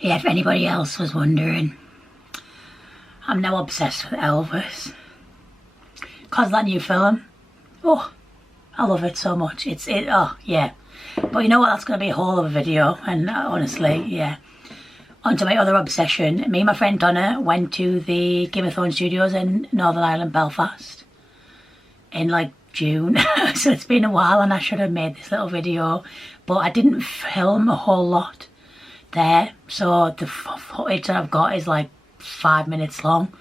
Yeah, if anybody else was wondering, I'm now obsessed with Elvis. Cause that new film, oh, I love it so much. Oh yeah. But you know what, that's going to be a whole other video, and honestly, yeah. On to my other obsession. Me and my friend Donna went to the Game of Thrones studios in Northern Ireland, Belfast, in like June. So it's been a while and I should have made this little video, but I didn't film a whole lot there, so the footage that I've got is like 5 minutes long.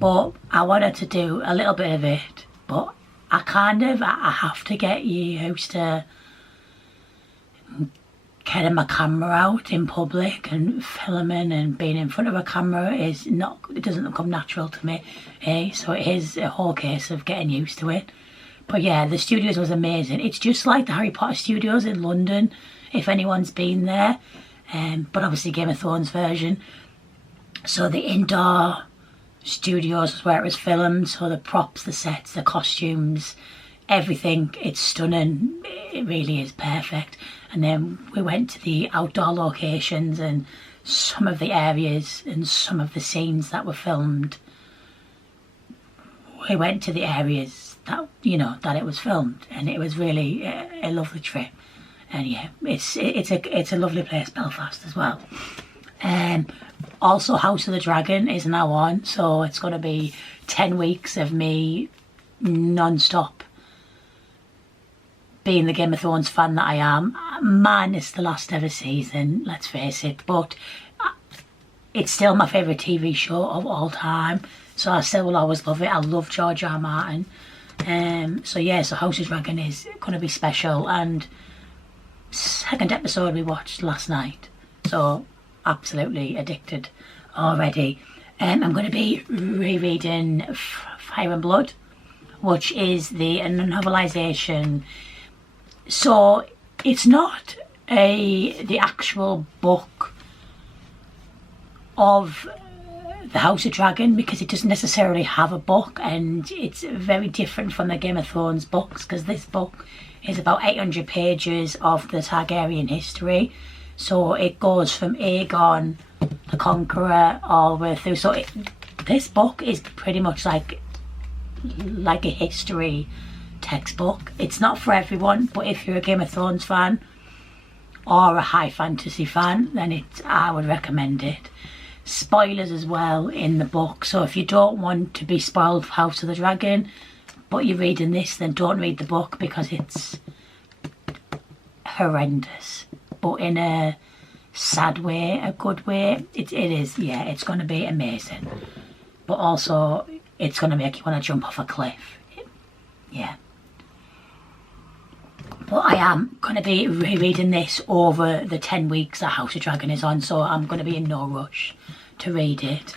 But I wanted to do a little bit of it, but I have to get used to getting my camera out in public and filming, and being in front of a camera it doesn't come natural to me, so it is a whole case of getting used to it. But yeah, the studios was amazing. It's just like the Harry Potter studios in London, if anyone's been there, but obviously Game of Thrones version. So the indoor studios was where it was filmed, so the props, the sets, the costumes, everything, it's stunning. It really is perfect. And then we went to the outdoor locations, and some of the areas and some of the scenes that were filmed, we went to the areas that, you know, that it was filmed, and it was really a lovely trip. And yeah, it's a lovely place, Belfast, as well. Also, House of the Dragon is now on, so it's going to be 10 weeks of me non-stop being the Game of Thrones fan that I am, minus the last ever season, let's face it, but it's still my favourite TV show of all time, so I still will always love it. I love George R. R. Martin. So yeah, so House of Dragon is going to be special, and second episode we watched last night, so absolutely addicted already. I'm going to be rereading Fire and Blood, which is the novelisation. So it's not the actual book of the House of Dragon, because it doesn't necessarily have a book, and it's very different from the Game of Thrones books, because this book is about 800 pages of the Targaryen history. So it goes from Aegon the Conqueror all the way through. So this book is pretty much like a history textbook. It's not for everyone, but if you're a Game of Thrones fan or a high fantasy fan, then I would recommend it. Spoilers as well in the book, so if you don't want to be spoiled for House of the Dragon but you're reading this, then don't read the book, because it's horrendous, but in a sad way, a good way. It is, yeah, it's going to be amazing, but also it's going to make you want to jump off a cliff. Yeah. But I am going to be rereading this over the 10 weeks that House of Dragon is on, so I'm going to be in no rush to read it.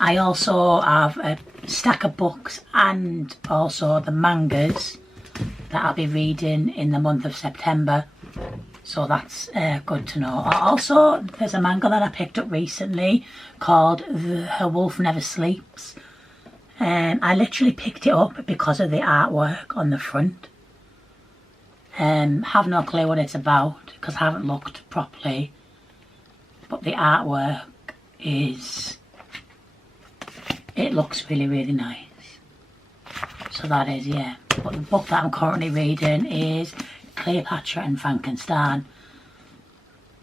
I also have a stack of books and also the mangas that I'll be reading in the month of September, so that's good to know. Also, there's a manga that I picked up recently called Her Wolf Never Sleeps. I literally picked it up because of the artwork on the front. Have no clue what it's about because I haven't looked properly, but the artwork it looks really, really nice. So that is, yeah. But the book that I'm currently reading is Cleopatra and Frankenstein.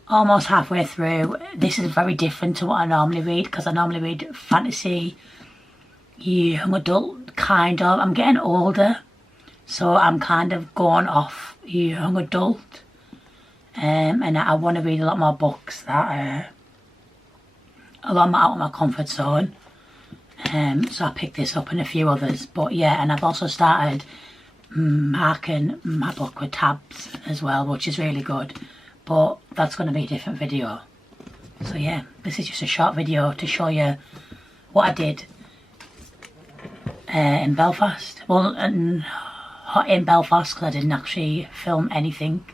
Almost halfway through. This is very different to what I normally read, because I normally read fantasy, young adult, kind of. I'm getting older, so I'm kind of going off young adult, and I want to read a lot more books that are a lot more out of my comfort zone. So I picked this up and a few others, but yeah, and I've also started marking my book with tabs as well, which is really good, but that's going to be a different video. So yeah, this is just a short video to show you what I did in Belfast. Well, in Belfast, because I didn't actually film anything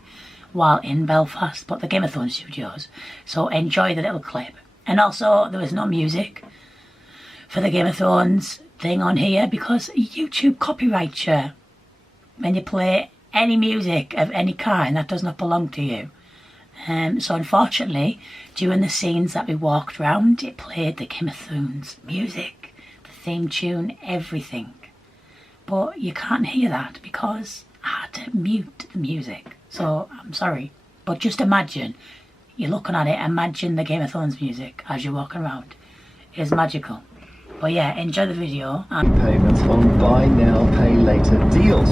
while in Belfast, but the Game of Thrones studios. So enjoy the little clip. And also, there was no music for the Game of Thrones thing on here, because YouTube copyrights you when you play any music of any kind that does not belong to you. So unfortunately, during the scenes that we walked around, it played the Game of Thrones music, the theme tune, everything. But you can't hear that because I had to mute the music. So I'm sorry, but just imagine, you're looking at it, imagine the Game of Thrones music as you're walking around. It's magical. But yeah, enjoy the video. Payments on buy now, pay later deals.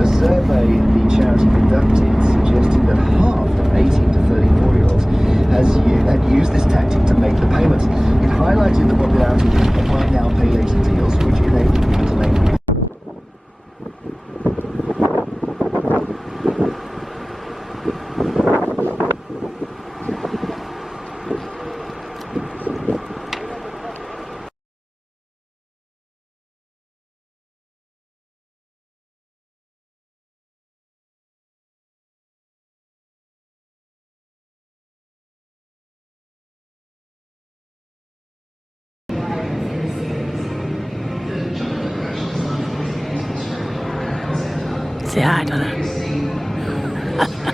The survey the charity conducted suggested that half of 18 to 34-year-olds had used this tactic to make the payments. It highlighted the popularity of buy now, pay later deals, which enabled people to make Say hi, Donna.